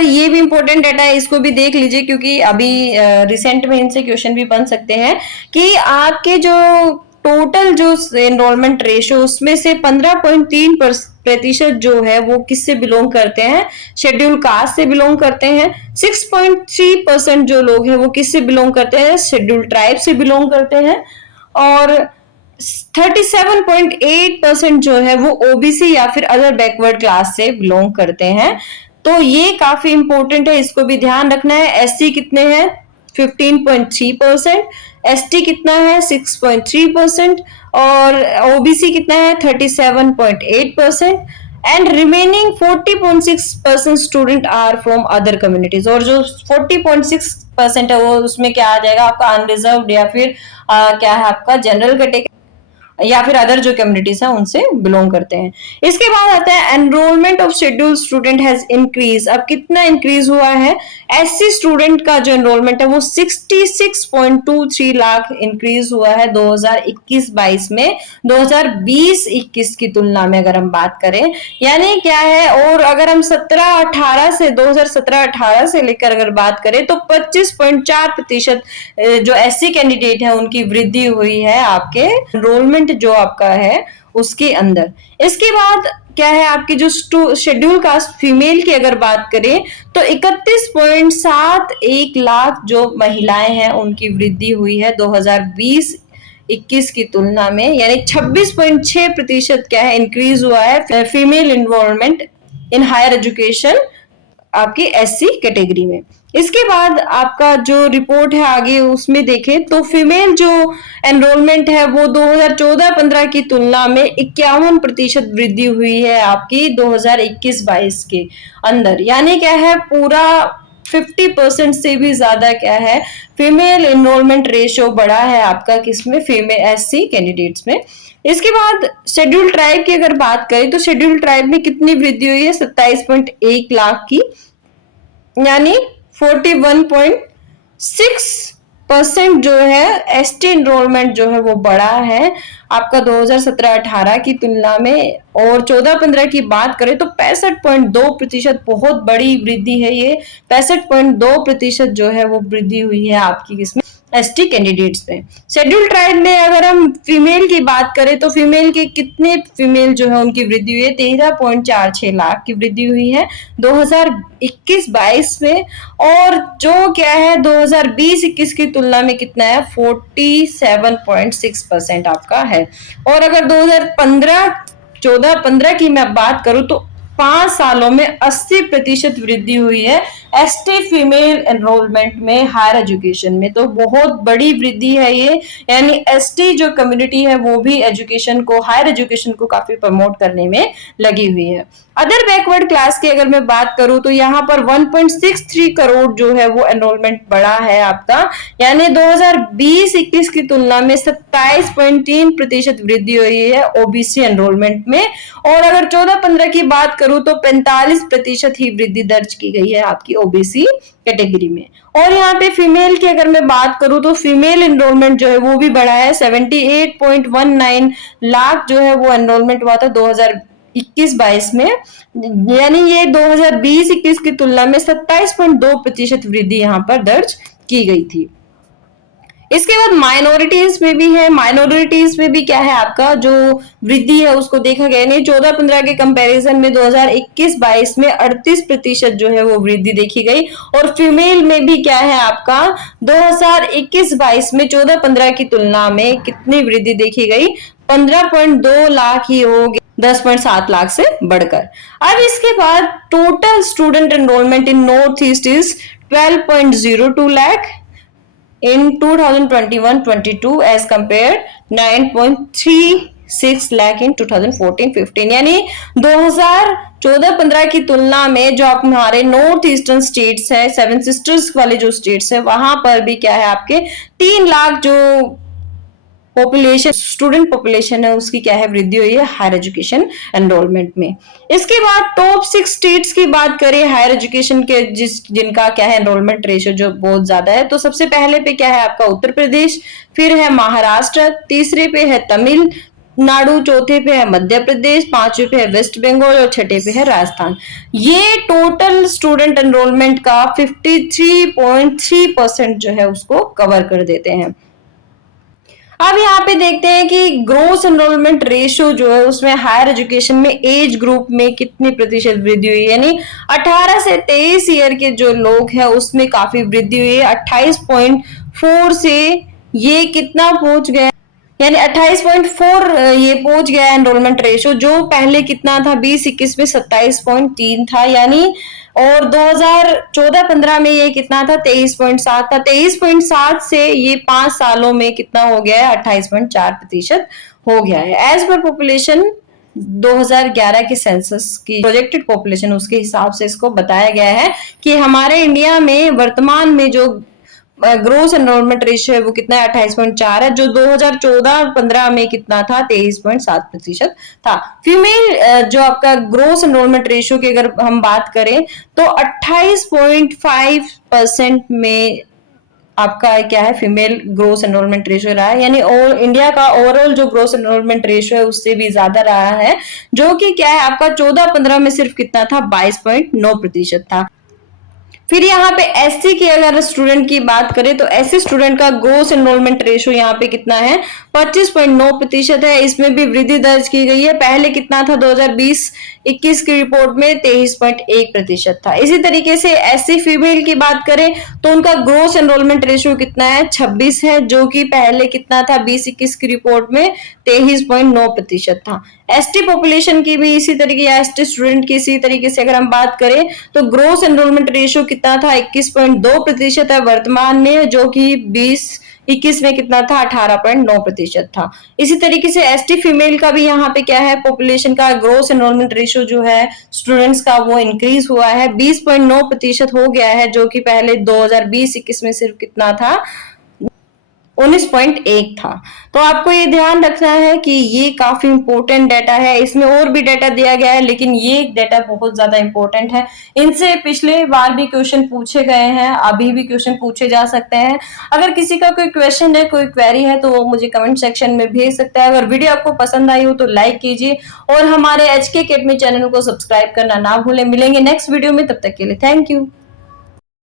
और ये भी इंपॉर्टेंट डाटा है, इसको भी देख लीजिए क्योंकि अभी रिसेंट में इनसे क्वेश्चन भी बन सकते हैं कि आपके जो टोटल जो एनरोलमेंट रेशो उसमें से 15.3% जो है वो किससे बिलोंग करते हैं, शेड्यूल कास्ट से बिलोंग करते हैं। 6.3% जो लोग हैं वो किससे बिलोंग करते हैं, शेड्यूल ट्राइब से बिलोंग करते हैं। और 37.8% जो है वो ओबीसी या फिर अदर बैकवर्ड क्लास से बिलोंग करते हैं। तो ये काफी इंपॉर्टेंट है, इसको भी ध्यान रखना है। एससी कितने हैं, 15.3%, एसटी कितना है 6.3% और ओबीसी कितना है 37.8% and remaining 40.6% student are from other communities. और जो 40.6% है वो उसमें क्या आ जाएगा आपका अनरिजर्व्ड या फिर क्या है आपका जनरल कैटेगरी या फिर अदर जो कम्युनिटीज है उनसे बिलोंग करते हैं। इसके बाद आता है enrolment of scheduled student has increase. अब कितना इंक्रीज हुआ है, एससी स्टूडेंट का जो एनरोलमेंट है वो 66.23 लाख इंक्रीज हुआ है 2021-22 में 2020-21 की तुलना में अगर हम बात करें। यानी क्या है, और अगर हम 17-18 से 2017-18 से लेकर अगर बात करें तो 25.4% जो एससी कैंडिडेट है उनकी वृद्धि हुई है आपके एनरोलमेंट जो आपका है उसके अंदर। इसके बाद क्या है आपकी जो शेड्यूल कास्ट फीमेल की अगर बात करें तो 31.71 लाख जो महिलाएं हैं उनकी वृद्धि हुई है 2020-21 की तुलना में। यानी 26.6% क्या है इंक्रीज हुआ है female involvement in higher education आपकी एससी कैटेगरी में। इसके बाद आपका जो रिपोर्ट है आगे उसमें देखें तो फीमेल जो एनरोलमेंट है वो 2014-15 की तुलना में 51% वृद्धि हुई है आपकी 2021-22 के अंदर। यानी क्या है पूरा 50% से भी ज्यादा क्या है फीमेल एनरोलमेंट रेशियो बढ़ा है आपका किसमें, फीमेल एससी कैंडिडेट्स में। इसके बाद शेड्यूल ट्राइब की अगर बात करें तो शेड्यूल ट्राइब में कितनी वृद्धि हुई है 27.1 लाख की, यानी 41.6% जो है एसटी एनरोलमेंट जो है वो बढ़ा है आपका 2017-18 की तुलना में। और 14-15 की बात करें तो 65.2%, बहुत बड़ी वृद्धि है ये, 65.2% जो है वो वृद्धि हुई है आपकी किसमें, एसटी कैंडिडेट्स में। शेड्यूल ट्राइब में अगर हम फीमेल की बात करें तो फीमेल के कितने फीमेल जो है उनकी वृद्धि हुई है 13.46 लाख की वृद्धि हुई है 2021-22 में। और जो क्या है 2020-21 की तुलना में कितना है 47.6% आपका है। और अगर 2014-15 की मैं बात करूं तो 5 सालों में 80% वृद्धि हुई है एसटी फीमेल एनरोलमेंट में हायर एजुकेशन में। तो बहुत बड़ी वृद्धि है ये, यानी एसटी जो कम्युनिटी है वो भी एजुकेशन को, हायर एजुकेशन को काफी प्रमोट करने में लगी हुई है। अदर बैकवर्ड क्लास की अगर मैं बात करूं तो यहाँ पर 1.63 करोड़ जो है वो एनरोलमेंट बढ़ा है आपका, यानी 2020-21 की तुलना में 27.3% वृद्धि हुई है ओबीसी एनरोलमेंट में। और अगर 14-15 की बात करूं तो 45% ही वृद्धि दर्ज की गई है आपकी ओबीसी कैटेगरी में। और यहाँ पे फीमेल की अगर मैं बात करूं तो फीमेल एनरोलमेंट जो है वो भी बढ़ा है, 78.19 लाख जो है वो एनरोलमेंट हुआ था 2021-22 में, यानी ये 2020-21 की तुलना में 27.2% वृद्धि यहाँ पर दर्ज की गई थी। इसके बाद माइनॉरिटीज में भी है, माइनॉरिटीज में भी क्या है आपका जो वृद्धि है उसको देखा गया, नहीं 14-15 के कंपैरिजन में 2021-22 में 38% जो है वो वृद्धि देखी गई। और फीमेल में भी क्या है आपका 2021-22 में 14-15 की तुलना में कितनी वृद्धि देखी गई, 15.2 लाख ही हो गई 10.7 लाख से बढ़कर। अब इसके बाद total student enrolment in north east is 12.02 lakh in 2021-22 as compared 9.36 lakh in 2014-15। यानी 2014-15 की तुलना में जो आप हमारे नॉर्थ ईस्टर्न स्टेट्स है, सेवन सिस्टर्स वाले जो स्टेट्स है वहां पर भी क्या है आपके 3 लाख जो पॉपुलेशन, स्टूडेंट पॉपुलेशन है उसकी क्या है वृद्धि हुई है हायर एजुकेशन एनरोलमेंट में। इसके बाद टॉप 6 स्टेट्स की बात करें हायर एजुकेशन के जिनका क्या है एनरोलमेंट रेशियो जो बहुत ज्यादा है, तो सबसे पहले पे क्या है आपका उत्तर प्रदेश, फिर है महाराष्ट्र, तीसरे पे है तमिल तमिलनाडु, चौथे पे है मध्य प्रदेश, पांचवे पे है वेस्ट बंगाल और छठे पे है राजस्थान। ये टोटल स्टूडेंट एनरोलमेंट का 53.3% जो है उसको कवर कर देते हैं। अब यहाँ पे देखते हैं कि ग्रोस एनरोलमेंट रेशियो जो है उसमें हायर एजुकेशन में एज ग्रुप में कितनी प्रतिशत वृद्धि हुई, यानी 18 से 23 ईयर के जो लोग हैं उसमें काफी वृद्धि हुई है। 28.4 से ये कितना पहुंच गया, यानी 28.4 ये पहुंच गया एनरोलमेंट रेशियो, जो पहले कितना था 20-21 में 27.3 था, यानी और 2014-15 में ये कितना था 23.7 था। 23.7 से ये 5 सालों में कितना हो गया है 28.4% हो गया है। एज पर पॉपुलेशन 2011 के सेंसस की प्रोजेक्टेड पॉपुलेशन उसके हिसाब से इसको बताया गया है कि हमारे इंडिया में वर्तमान में जो ग्रोस एनरोलमेंट रेशियो है वो कितना है 28.4 है, जो 2014-15 में कितना था 23.7% था। फीमेल जो आपका ग्रोस एनरोलमेंट रेशियो की अगर हम बात करें तो 28.5% में आपका क्या है फीमेल ग्रोस एनरोलमेंट रेशियो रहा है, यानी और इंडिया का ओवरऑल जो ग्रोस एनरोलमेंट रेशियो है उससे भी ज्यादा रहा है, जो कि क्या है आपका 14-15 में सिर्फ कितना था 22.9% था। फिर यहाँ पे एससी की अगर स्टूडेंट की बात करें तो एससी स्टूडेंट का ग्रोस एनरोलमेंट रेशियो यहाँ पे कितना है 25.9% है। इसमें भी वृद्धि दर्ज की गई है, पहले कितना था 2020-21 की रिपोर्ट में 23.1% था। इसी तरीके से एससी फीमेल की बात करें तो उनका ग्रोस एनरोलमेंट रेशियो कितना है 26 है, जो कि पहले कितना था 20-21 की रिपोर्ट में 23.9% था। एसटी पॉपुलेशन की भी इसी तरीके या एसटी स्टूडेंट की इसी तरीके से अगर हम बात करें तो ग्रोस एनरोलमेंट रेशियो कितना था 21.2% है वर्तमान में, जो कि 20-21 में कितना था 18.9% था। इसी तरीके से एसटी फीमेल का भी यहाँ पे क्या है पॉपुलेशन का ग्रोस एनरोलमेंट रेशियो जो है स्टूडेंट्स का वो इंक्रीज हुआ है 20.9% हो गया है, जो कि पहले 2020-21 में सिर्फ कितना था 19.1 था। तो आपको ये ध्यान रखना है कि ये काफी इंपॉर्टेंट डाटा है, इसमें और भी डाटा दिया गया है लेकिन ये डाटा बहुत ज्यादा इंपॉर्टेंट है। इनसे पिछले बार भी क्वेश्चन पूछे गए हैं, अभी भी क्वेश्चन पूछे जा सकते हैं। अगर किसी का कोई क्वेश्चन है, कोई क्वेरी है तो वो मुझे कमेंट सेक्शन में भेज सकता है। अगर वीडियो आपको पसंद आई हो तो लाइक कीजिए और हमारे HK Academy चैनल को सब्सक्राइब करना ना भूलें। मिलेंगे नेक्स्ट वीडियो में, तब तक के लिए थैंक यू।